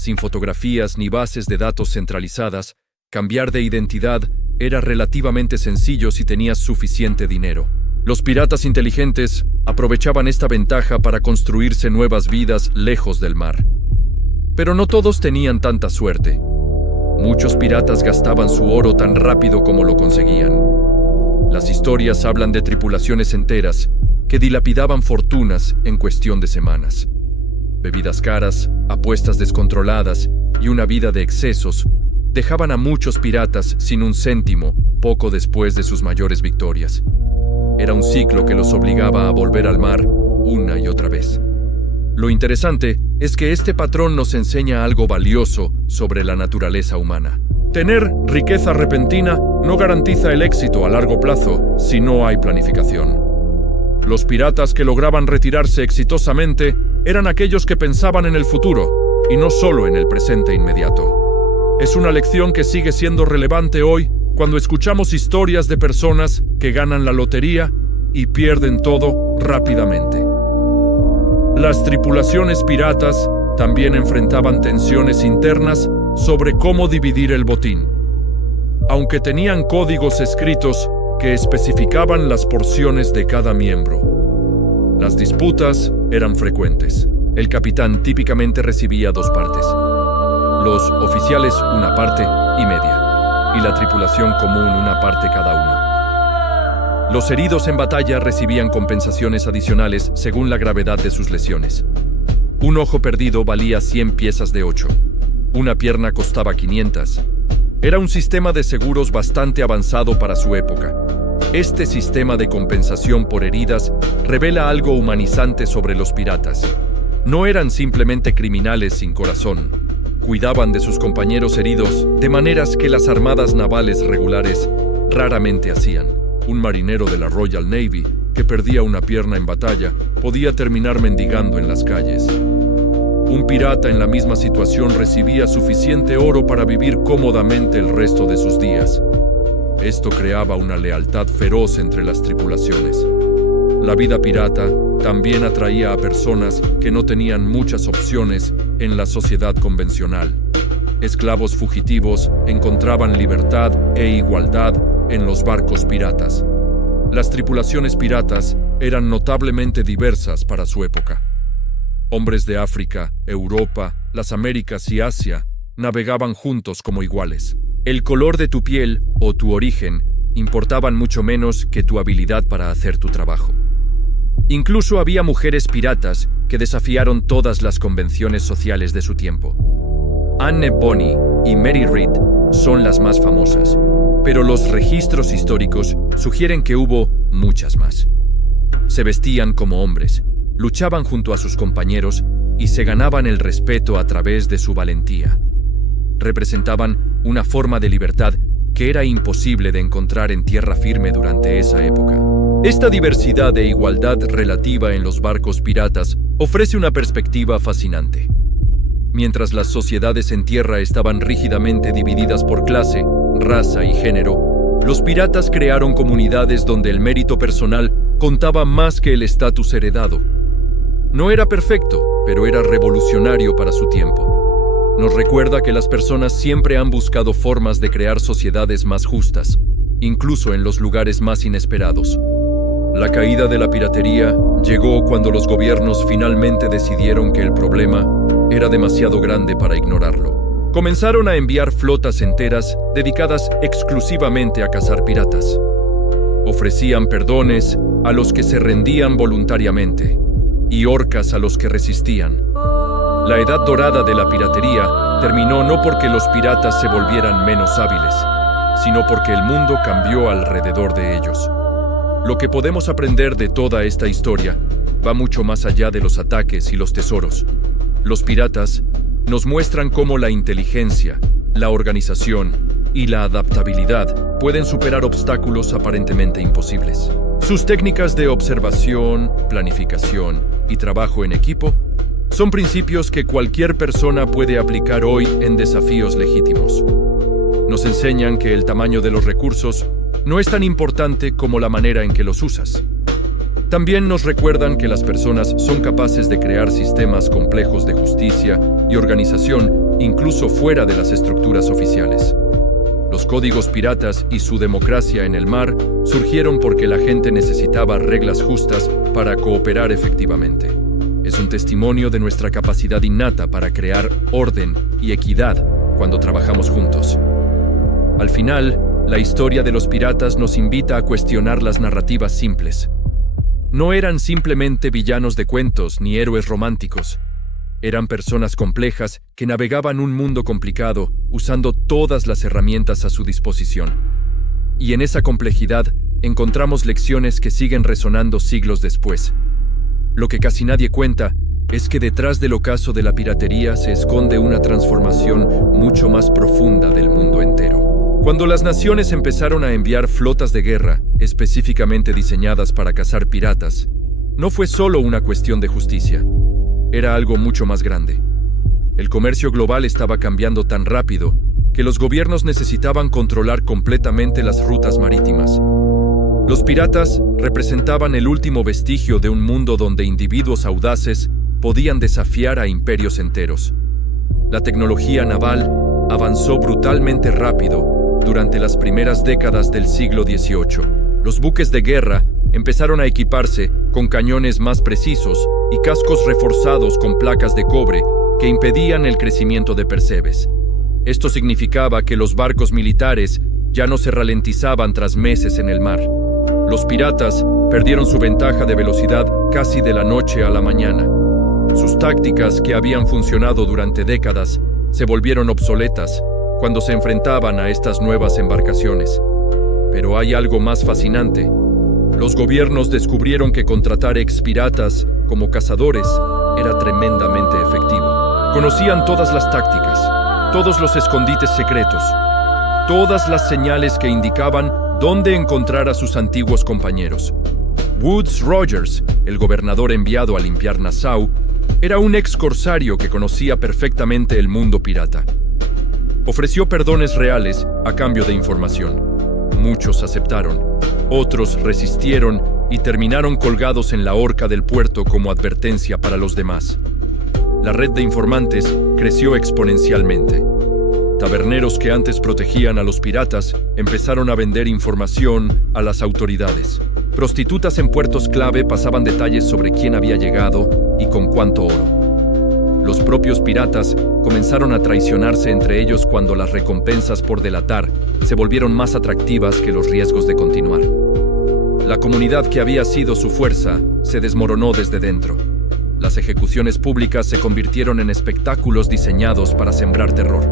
Sin fotografías ni bases de datos centralizadas, cambiar de identidad era relativamente sencillo si tenías suficiente dinero. Los piratas inteligentes aprovechaban esta ventaja para construirse nuevas vidas lejos del mar. Pero no todos tenían tanta suerte. Muchos piratas gastaban su oro tan rápido como lo conseguían. Las historias hablan de tripulaciones enteras que dilapidaban fortunas en cuestión de semanas. Bebidas caras, apuestas descontroladas y una vida de excesos dejaban a muchos piratas sin un céntimo poco después de sus mayores victorias. Era un ciclo que los obligaba a volver al mar una y otra vez. Lo interesante es que este patrón nos enseña algo valioso sobre la naturaleza humana. Tener riqueza repentina no garantiza el éxito a largo plazo si no hay planificación. Los piratas que lograban retirarse exitosamente eran aquellos que pensaban en el futuro y no solo en el presente inmediato. Es una lección que sigue siendo relevante hoy cuando escuchamos historias de personas que ganan la lotería y pierden todo rápidamente. Las tripulaciones piratas también enfrentaban tensiones internas sobre cómo dividir el botín. Aunque tenían códigos escritos que especificaban las porciones de cada miembro, las disputas eran frecuentes. El capitán típicamente recibía dos partes. Los oficiales una parte y media, y la tripulación común una parte cada uno. Los heridos en batalla recibían compensaciones adicionales según la gravedad de sus lesiones. Un ojo perdido valía 100 piezas de 8. Una pierna costaba 500. Era un sistema de seguros bastante avanzado para su época. Este sistema de compensación por heridas revela algo humanizante sobre los piratas. No eran simplemente criminales sin corazón. Cuidaban de sus compañeros heridos de maneras que las armadas navales regulares raramente hacían. Un marinero de la Royal Navy que perdía una pierna en batalla podía terminar mendigando en las calles. Un pirata en la misma situación recibía suficiente oro para vivir cómodamente el resto de sus días. Esto creaba una lealtad feroz entre las tripulaciones. La vida pirata también atraía a personas que no tenían muchas opciones en la sociedad convencional. esclavos fugitivos encontraban libertad e igualdad en los barcos piratas. Las tripulaciones piratas eran notablemente diversas para su época. Hombres de África, Europa, las Américas y Asia navegaban juntos como iguales. El color de tu piel o tu origen importaban mucho menos que tu habilidad para hacer tu trabajo. Incluso había mujeres piratas que desafiaron todas las convenciones sociales de su tiempo. Anne Bonny y Mary Read son las más famosas, pero los registros históricos sugieren que hubo muchas más. Se vestían como hombres, luchaban junto a sus compañeros y se ganaban el respeto a través de su valentía. Representaban una forma de libertad que era imposible de encontrar en tierra firme durante esa época. Esta diversidad e igualdad relativa en los barcos piratas ofrece una perspectiva fascinante. Mientras las sociedades en tierra estaban rígidamente divididas por clase, raza y género, los piratas crearon comunidades donde el mérito personal contaba más que el estatus heredado. No era perfecto, pero era revolucionario para su tiempo. Nos recuerda que las personas siempre han buscado formas de crear sociedades más justas, incluso en los lugares más inesperados. La caída de la piratería llegó cuando los gobiernos finalmente decidieron que el problema era demasiado grande para ignorarlo. Comenzaron a enviar flotas enteras dedicadas exclusivamente a cazar piratas. Ofrecían perdones a los que se rendían voluntariamente y horcas a los que resistían. La edad dorada de la piratería terminó no porque los piratas se volvieran menos hábiles, sino porque el mundo cambió alrededor de ellos. Lo que podemos aprender de toda esta historia va mucho más allá de los ataques y los tesoros. Los piratas nos muestran cómo la inteligencia, la organización y la adaptabilidad pueden superar obstáculos aparentemente imposibles. Sus técnicas de observación, planificación y trabajo en equipo son principios que cualquier persona puede aplicar hoy en desafíos legítimos. Nos enseñan que el tamaño de los recursos no es tan importante como la manera en que los usas. También nos recuerdan que las personas son capaces de crear sistemas complejos de justicia y organización incluso fuera de las estructuras oficiales. Los códigos piratas y su democracia en el mar surgieron porque la gente necesitaba reglas justas para cooperar efectivamente. Es un testimonio de nuestra capacidad innata para crear orden y equidad cuando trabajamos juntos. Al final, la historia de los piratas nos invita a cuestionar las narrativas simples. No eran simplemente villanos de cuentos ni héroes románticos. Eran personas complejas que navegaban un mundo complicado usando todas las herramientas a su disposición. Y en esa complejidad encontramos lecciones que siguen resonando siglos después. Lo que casi nadie cuenta es que detrás del ocaso de la piratería se esconde una transformación mucho más profunda del mundo entero. Cuando las naciones empezaron a enviar flotas de guerra, específicamente diseñadas para cazar piratas, no fue solo una cuestión de justicia. Era algo mucho más grande. El comercio global estaba cambiando tan rápido que los gobiernos necesitaban controlar completamente las rutas marítimas. Los piratas representaban el último vestigio de un mundo donde individuos audaces podían desafiar a imperios enteros. La tecnología naval avanzó brutalmente rápido durante las primeras décadas del siglo XVIII. Los buques de guerra empezaron a equiparse con cañones más precisos y cascos reforzados con placas de cobre que impedían el crecimiento de percebes. Esto significaba que los barcos militares ya no se ralentizaban tras meses en el mar. Los piratas perdieron su ventaja de velocidad casi de la noche a la mañana. Sus tácticas, que habían funcionado durante décadas, se volvieron obsoletas cuando se enfrentaban a estas nuevas embarcaciones. Pero hay algo más fascinante. Los gobiernos descubrieron que contratar expiratas como cazadores era tremendamente efectivo. Conocían todas las tácticas, todos los escondites secretos, todas las señales que indicaban dónde encontrar a sus antiguos compañeros. Woodes Rogers, el gobernador enviado a limpiar Nassau, era un ex corsario que conocía perfectamente el mundo pirata. Ofreció perdones reales a cambio de información. Muchos aceptaron, otros resistieron y terminaron colgados en la horca del puerto como advertencia para los demás. La red de informantes creció exponencialmente. Taberneros que antes protegían a los piratas empezaron a vender información a las autoridades. Prostitutas en puertos clave pasaban detalles sobre quién había llegado y con cuánto oro. Los propios piratas comenzaron a traicionarse entre ellos cuando las recompensas por delatar se volvieron más atractivas que los riesgos de continuar. La comunidad que había sido su fuerza se desmoronó desde dentro. Las ejecuciones públicas se convirtieron en espectáculos diseñados para sembrar terror.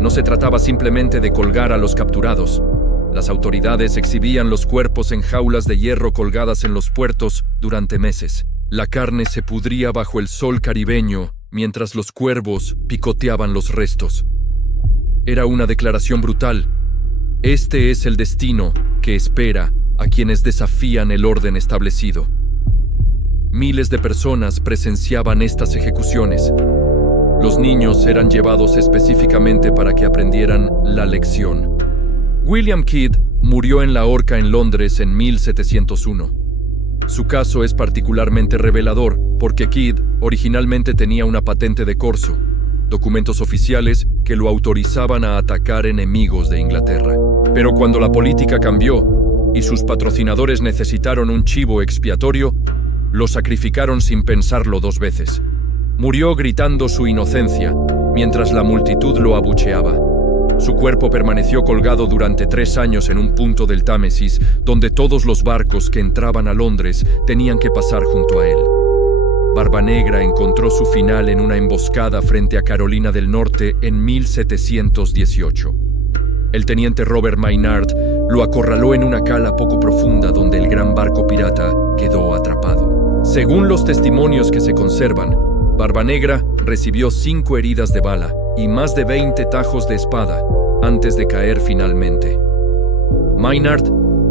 No se trataba simplemente de colgar a los capturados. Las autoridades exhibían los cuerpos en jaulas de hierro colgadas en los puertos durante meses. La carne se pudría bajo el sol caribeño mientras los cuervos picoteaban los restos. Era una declaración brutal. Este es el destino que espera a quienes desafían el orden establecido. Miles de personas presenciaban estas ejecuciones. Los niños eran llevados específicamente para que aprendieran la lección. William Kidd murió en la horca en Londres en 1701. Su caso es particularmente revelador porque Kidd originalmente tenía una patente de corso, documentos oficiales que lo autorizaban a atacar enemigos de Inglaterra. Pero cuando la política cambió y sus patrocinadores necesitaron un chivo expiatorio, lo sacrificaron sin pensarlo dos veces. Murió gritando su inocencia, mientras la multitud lo abucheaba. Su cuerpo permaneció colgado durante 3 años en un punto del Támesis, donde todos los barcos que entraban a Londres tenían que pasar junto a él. Barbanegra encontró su final en una emboscada frente a Carolina del Norte en 1718. El teniente Robert Maynard lo acorraló en una cala poco profunda donde el gran barco pirata quedó atrapado. Según los testimonios que se conservan, Barbanegra recibió 5 heridas de bala y más de 20 tajos de espada antes de caer finalmente. Maynard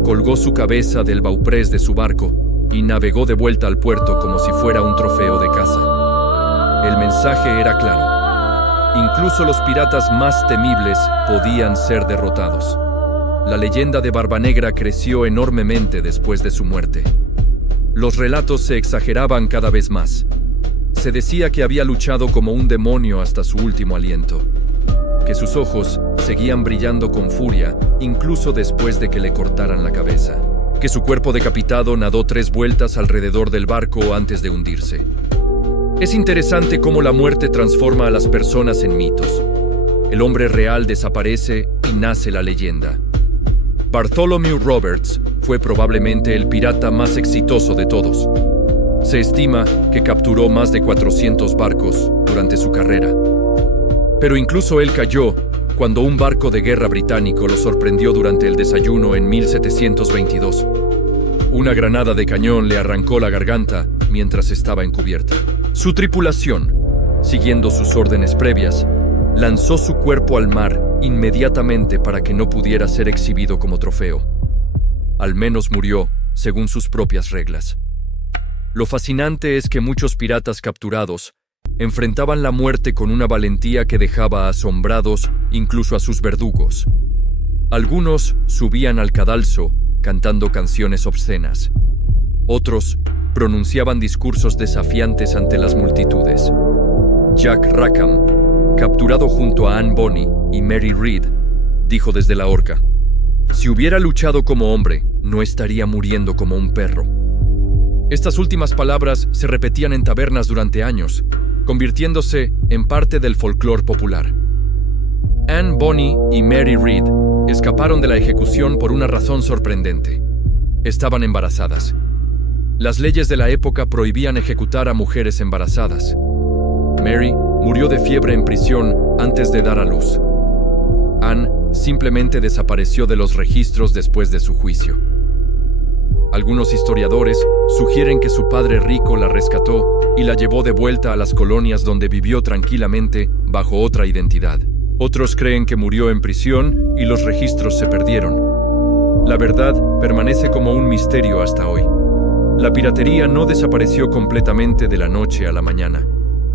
colgó su cabeza del bauprés de su barco y navegó de vuelta al puerto como si fuera un trofeo de caza. El mensaje era claro. Incluso los piratas más temibles podían ser derrotados. La leyenda de Barbanegra creció enormemente después de su muerte. Los relatos se exageraban cada vez más. Se decía que había luchado como un demonio hasta su último aliento, que sus ojos seguían brillando con furia incluso después de que le cortaran la cabeza, que su cuerpo decapitado nadó 3 vueltas alrededor del barco antes de hundirse. Es interesante cómo la muerte transforma a las personas en mitos. El hombre real desaparece y nace la leyenda. Bartholomew Roberts fue probablemente el pirata más exitoso de todos. Se estima que capturó más de 400 barcos durante su carrera. Pero incluso él cayó cuando un barco de guerra británico lo sorprendió durante el desayuno en 1722. Una granada de cañón le arrancó la garganta mientras estaba en cubierta. Su tripulación, siguiendo sus órdenes previas, lanzó su cuerpo al mar inmediatamente para que no pudiera ser exhibido como trofeo. Al menos murió según sus propias reglas. Lo fascinante es que muchos piratas capturados enfrentaban la muerte con una valentía que dejaba asombrados incluso a sus verdugos. Algunos subían al cadalso cantando canciones obscenas. Otros pronunciaban discursos desafiantes ante las multitudes. Jack Rackham, capturado junto a Anne Bonny y Mary Read, dijo desde la horca: «Si hubiera luchado como hombre, no estaría muriendo como un perro». Estas últimas palabras se repetían en tabernas durante años, convirtiéndose en parte del folclore popular. Anne Bonny y Mary Read escaparon de la ejecución por una razón sorprendente. Estaban embarazadas. Las leyes de la época prohibían ejecutar a mujeres embarazadas. Mary murió de fiebre en prisión antes de dar a luz. Anne simplemente desapareció de los registros después de su juicio. Algunos historiadores sugieren que su padre rico la rescató y la llevó de vuelta a las colonias donde vivió tranquilamente bajo otra identidad. Otros creen que murió en prisión y los registros se perdieron. La verdad permanece como un misterio hasta hoy. La piratería no desapareció completamente de la noche a la mañana.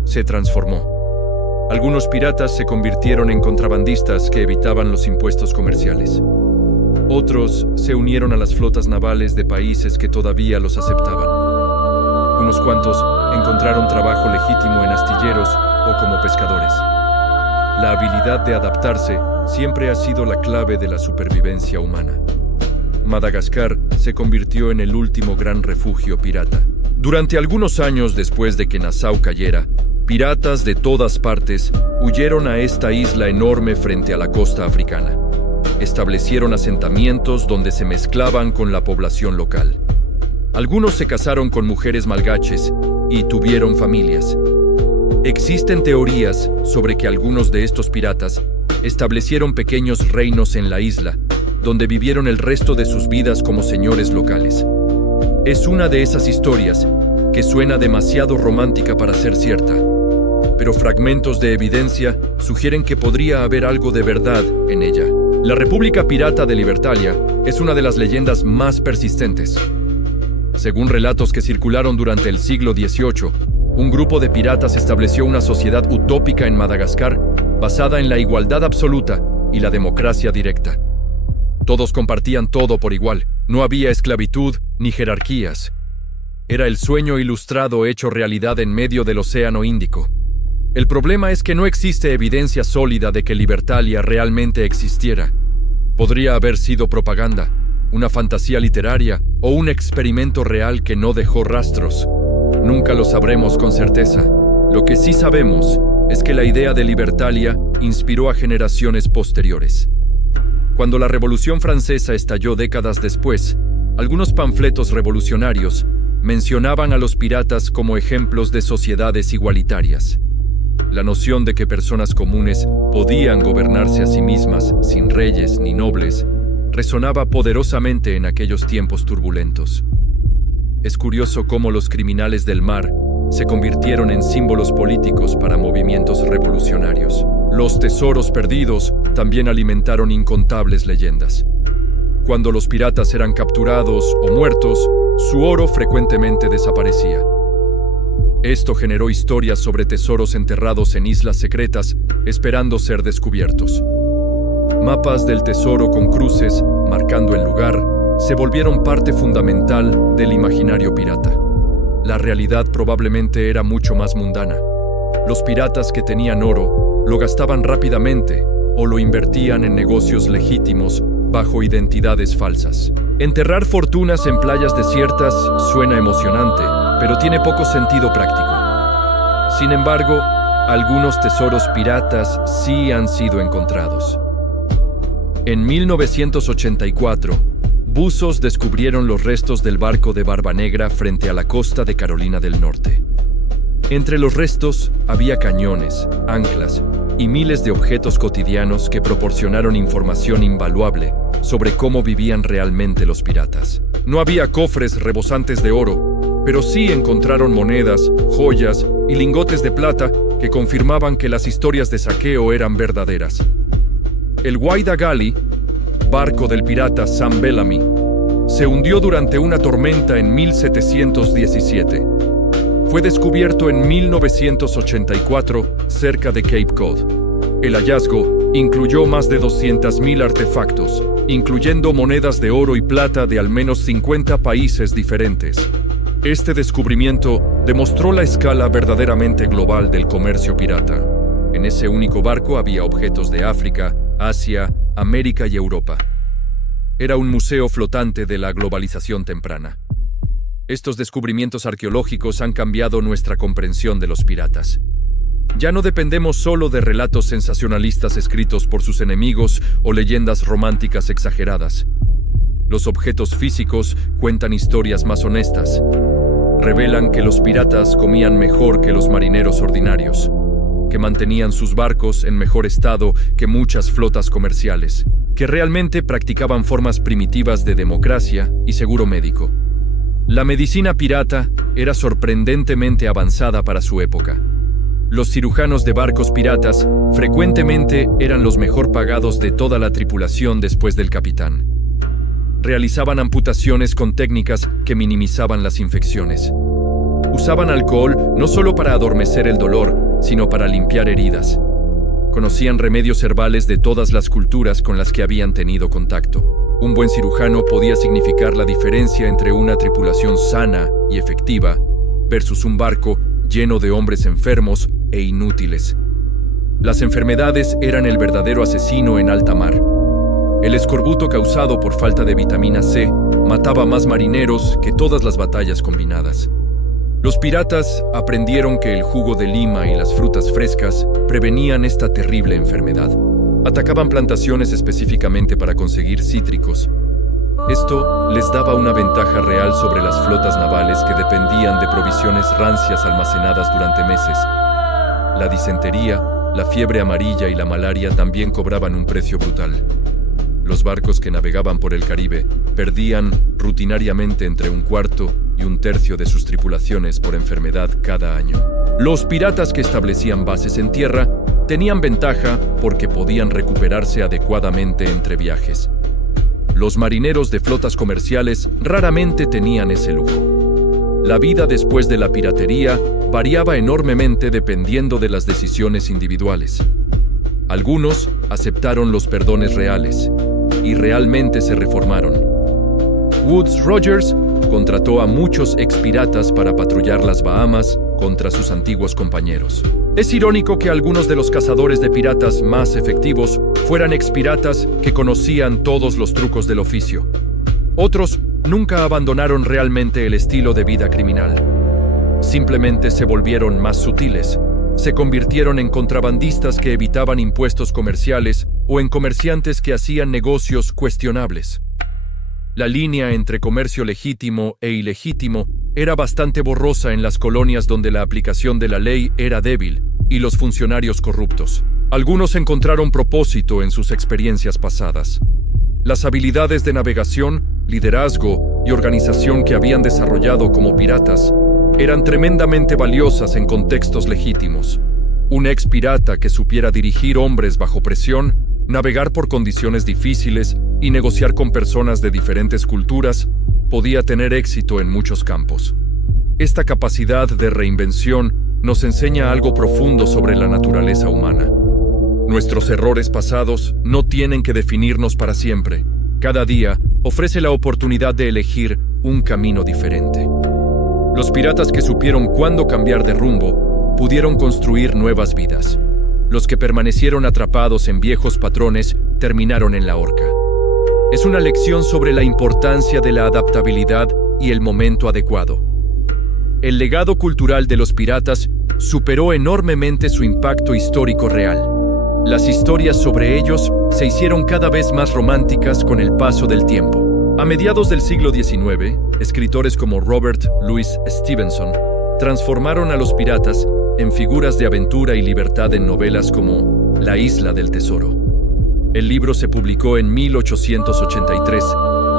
Se transformó. Algunos piratas se convirtieron en contrabandistas que evitaban los impuestos comerciales. Otros se unieron a las flotas navales de países que todavía los aceptaban. Unos cuantos encontraron trabajo legítimo en astilleros o como pescadores. La habilidad de adaptarse siempre ha sido la clave de la supervivencia humana. Madagascar se convirtió en el último gran refugio pirata. Durante algunos años después de que Nassau cayera, piratas de todas partes huyeron a esta isla enorme frente a la costa africana. Establecieron asentamientos donde se mezclaban con la población local. Algunos se casaron con mujeres malgaches y tuvieron familias. Existen teorías sobre que algunos de estos piratas establecieron pequeños reinos en la isla, donde vivieron el resto de sus vidas como señores locales. Es una de esas historias que suena demasiado romántica para ser cierta, pero fragmentos de evidencia sugieren que podría haber algo de verdad en ella. La República Pirata de Libertalia es una de las leyendas más persistentes. Según relatos que circularon durante el siglo XVIII, un grupo de piratas estableció una sociedad utópica en Madagascar basada en la igualdad absoluta y la democracia directa. Todos compartían todo por igual, no había esclavitud ni jerarquías. Era el sueño ilustrado hecho realidad en medio del Océano Índico. El problema es que no existe evidencia sólida de que Libertalia realmente existiera. Podría haber sido propaganda, una fantasía literaria o un experimento real que no dejó rastros. Nunca lo sabremos con certeza. Lo que sí sabemos es que la idea de Libertalia inspiró a generaciones posteriores. Cuando la Revolución Francesa estalló décadas después, algunos panfletos revolucionarios mencionaban a los piratas como ejemplos de sociedades igualitarias. La noción de que personas comunes podían gobernarse a sí mismas, sin reyes ni nobles, resonaba poderosamente en aquellos tiempos turbulentos. Es curioso cómo los criminales del mar se convirtieron en símbolos políticos para movimientos revolucionarios. Los tesoros perdidos también alimentaron incontables leyendas. Cuando los piratas eran capturados o muertos, su oro frecuentemente desaparecía. Esto generó historias sobre tesoros enterrados en islas secretas, esperando ser descubiertos. Mapas del tesoro con cruces, marcando el lugar, se volvieron parte fundamental del imaginario pirata. La realidad probablemente era mucho más mundana. Los piratas que tenían oro lo gastaban rápidamente o lo invertían en negocios legítimos bajo identidades falsas. Enterrar fortunas en playas desiertas suena emocionante, pero tiene poco sentido práctico. Sin embargo, algunos tesoros piratas sí han sido encontrados. En 1984, buzos descubrieron los restos del barco de Barba Negra frente a la costa de Carolina del Norte. Entre los restos había cañones, anclas y miles de objetos cotidianos que proporcionaron información invaluable sobre cómo vivían realmente los piratas. No había cofres rebosantes de oro, pero sí encontraron monedas, joyas y lingotes de plata que confirmaban que las historias de saqueo eran verdaderas. El Whydah Galley, barco del pirata Sam Bellamy, se hundió durante una tormenta en 1717. Fue descubierto en 1984 cerca de Cape Cod. El hallazgo incluyó más de 200,000 artefactos, incluyendo monedas de oro y plata de al menos 50 países diferentes. Este descubrimiento demostró la escala verdaderamente global del comercio pirata. En ese único barco había objetos de África, Asia, América y Europa. Era un museo flotante de la globalización temprana. Estos descubrimientos arqueológicos han cambiado nuestra comprensión de los piratas. Ya no dependemos solo de relatos sensacionalistas escritos por sus enemigos o leyendas románticas exageradas. Los objetos físicos cuentan historias más honestas. Revelan que los piratas comían mejor que los marineros ordinarios, que mantenían sus barcos en mejor estado que muchas flotas comerciales, que realmente practicaban formas primitivas de democracia y seguro médico. La medicina pirata era sorprendentemente avanzada para su época. Los cirujanos de barcos piratas frecuentemente eran los mejor pagados de toda la tripulación después del capitán. Realizaban amputaciones con técnicas que minimizaban las infecciones. Usaban alcohol no solo para adormecer el dolor, sino para limpiar heridas. Conocían remedios herbales de todas las culturas con las que habían tenido contacto. Un buen cirujano podía significar la diferencia entre una tripulación sana y efectiva versus un barco lleno de hombres enfermos e inútiles. Las enfermedades eran el verdadero asesino en alta mar. El escorbuto causado por falta de vitamina C mataba más marineros que todas las batallas combinadas. Los piratas aprendieron que el jugo de lima y las frutas frescas prevenían esta terrible enfermedad. Atacaban plantaciones específicamente para conseguir cítricos. Esto les daba una ventaja real sobre las flotas navales que dependían de provisiones rancias almacenadas durante meses. La disentería, la fiebre amarilla y la malaria también cobraban un precio brutal. Los barcos que navegaban por el Caribe perdían rutinariamente entre un cuarto y un tercio de sus tripulaciones por enfermedad cada año. Los piratas que establecían bases en tierra tenían ventaja porque podían recuperarse adecuadamente entre viajes. Los marineros de flotas comerciales raramente tenían ese lujo. La vida después de la piratería variaba enormemente dependiendo de las decisiones individuales. Algunos aceptaron los perdones reales y realmente se reformaron. Woodes Rogers contrató a muchos expiratas para patrullar las Bahamas contra sus antiguos compañeros. Es irónico que algunos de los cazadores de piratas más efectivos fueran expiratas que conocían todos los trucos del oficio. Otros nunca abandonaron realmente el estilo de vida criminal. Simplemente se volvieron más sutiles. Se convirtieron en contrabandistas que evitaban impuestos comerciales o en comerciantes que hacían negocios cuestionables. La línea entre comercio legítimo e ilegítimo era bastante borrosa en las colonias donde la aplicación de la ley era débil y los funcionarios corruptos. Algunos encontraron propósito en sus experiencias pasadas. Las habilidades de navegación, liderazgo y organización que habían desarrollado como piratas eran tremendamente valiosas en contextos legítimos. Un ex pirata que supiera dirigir hombres bajo presión, navegar por condiciones difíciles y negociar con personas de diferentes culturas podía tener éxito en muchos campos. Esta capacidad de reinvención nos enseña algo profundo sobre la naturaleza humana. Nuestros errores pasados no tienen que definirnos para siempre. Cada día ofrece la oportunidad de elegir un camino diferente. Los piratas que supieron cuándo cambiar de rumbo pudieron construir nuevas vidas. Los que permanecieron atrapados en viejos patrones terminaron en la horca. Es una lección sobre la importancia de la adaptabilidad y el momento adecuado. El legado cultural de los piratas superó enormemente su impacto histórico real. Las historias sobre ellos se hicieron cada vez más románticas con el paso del tiempo. A mediados del siglo XIX, escritores como Robert Louis Stevenson transformaron a los piratas en figuras de aventura y libertad en novelas como La Isla del Tesoro. El libro se publicó en 1883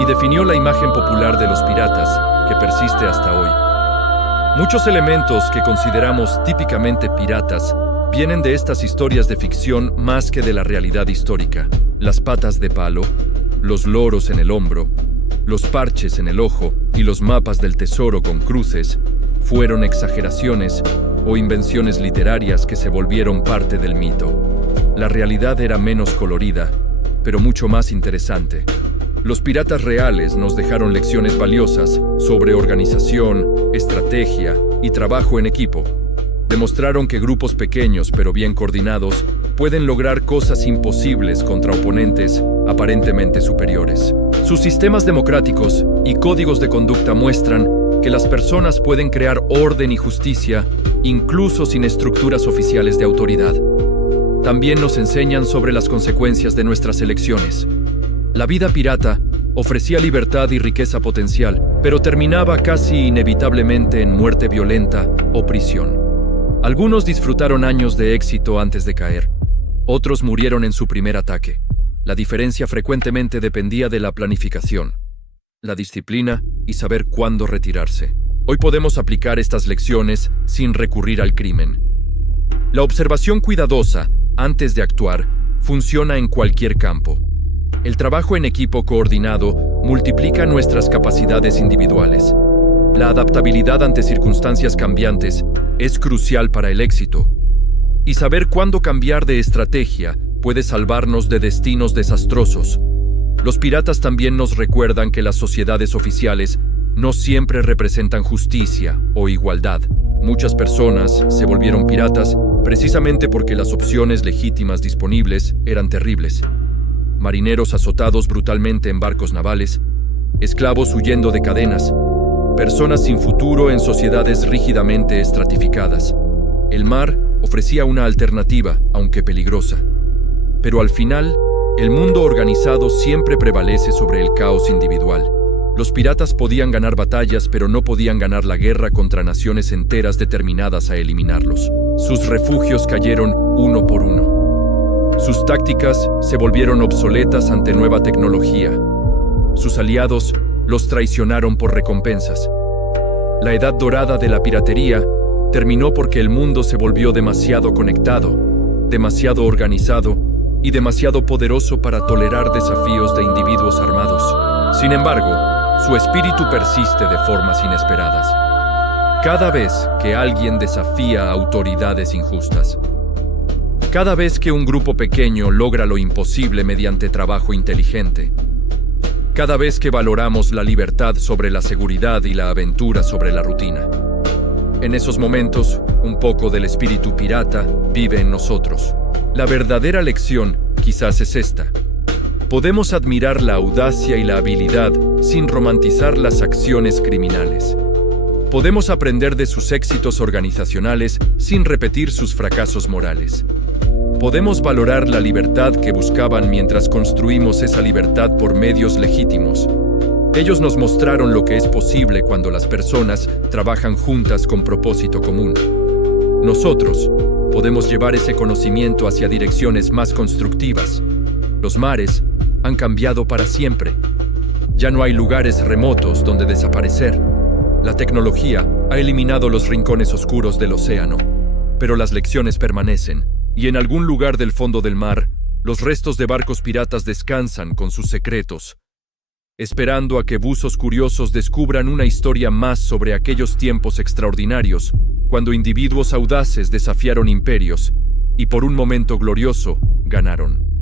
y definió la imagen popular de los piratas que persiste hasta hoy. Muchos elementos que consideramos típicamente piratas vienen de estas historias de ficción más que de la realidad histórica. Las patas de palo, los loros en el hombro, los parches en el ojo y los mapas del tesoro con cruces fueron exageraciones o invenciones literarias que se volvieron parte del mito. La realidad era menos colorida, pero mucho más interesante. Los piratas reales nos dejaron lecciones valiosas sobre organización, estrategia y trabajo en equipo. Demostraron que grupos pequeños pero bien coordinados pueden lograr cosas imposibles contra oponentes aparentemente superiores. Sus sistemas democráticos y códigos de conducta muestran que las personas pueden crear orden y justicia incluso sin estructuras oficiales de autoridad. También nos enseñan sobre las consecuencias de nuestras elecciones. La vida pirata ofrecía libertad y riqueza potencial, pero terminaba casi inevitablemente en muerte violenta o prisión. Algunos disfrutaron años de éxito antes de caer. Otros murieron en su primer ataque. La diferencia frecuentemente dependía de la planificación, la disciplina y saber cuándo retirarse. Hoy podemos aplicar estas lecciones sin recurrir al crimen. La observación cuidadosa antes de actuar funciona en cualquier campo. El trabajo en equipo coordinado multiplica nuestras capacidades individuales. La adaptabilidad ante circunstancias cambiantes es crucial para el éxito. Y saber cuándo cambiar de estrategia puede salvarnos de destinos desastrosos. Los piratas también nos recuerdan que las sociedades oficiales no siempre representan justicia o igualdad. Muchas personas se volvieron piratas precisamente porque las opciones legítimas disponibles eran terribles. Marineros azotados brutalmente en barcos navales, esclavos huyendo de cadenas, personas sin futuro en sociedades rígidamente estratificadas. El mar ofrecía una alternativa, aunque peligrosa. Pero al final, el mundo organizado siempre prevalece sobre el caos individual. Los piratas podían ganar batallas, pero no podían ganar la guerra contra naciones enteras determinadas a eliminarlos. Sus refugios cayeron uno por uno. Sus tácticas se volvieron obsoletas ante nueva tecnología. Sus aliados los traicionaron por recompensas. La edad dorada de la piratería terminó porque el mundo se volvió demasiado conectado, demasiado organizado y demasiado poderoso para tolerar desafíos de individuos armados. Sin embargo, su espíritu persiste de formas inesperadas. Cada vez que alguien desafía a autoridades injustas, cada vez que un grupo pequeño logra lo imposible mediante trabajo inteligente, cada vez que valoramos la libertad sobre la seguridad y la aventura sobre la rutina. En esos momentos, un poco del espíritu pirata vive en nosotros. La verdadera lección quizás es esta. Podemos admirar la audacia y la habilidad sin romantizar las acciones criminales. Podemos aprender de sus éxitos organizacionales sin repetir sus fracasos morales. Podemos valorar la libertad que buscaban mientras construimos esa libertad por medios legítimos. Ellos nos mostraron lo que es posible cuando las personas trabajan juntas con propósito común. Nosotros podemos llevar ese conocimiento hacia direcciones más constructivas. Los mares han cambiado para siempre. Ya no hay lugares remotos donde desaparecer. La tecnología ha eliminado los rincones oscuros del océano, pero las lecciones permanecen, y en algún lugar del fondo del mar, los restos de barcos piratas descansan con sus secretos, esperando a que buzos curiosos descubran una historia más sobre aquellos tiempos extraordinarios, cuando individuos audaces desafiaron imperios, y por un momento glorioso, ganaron.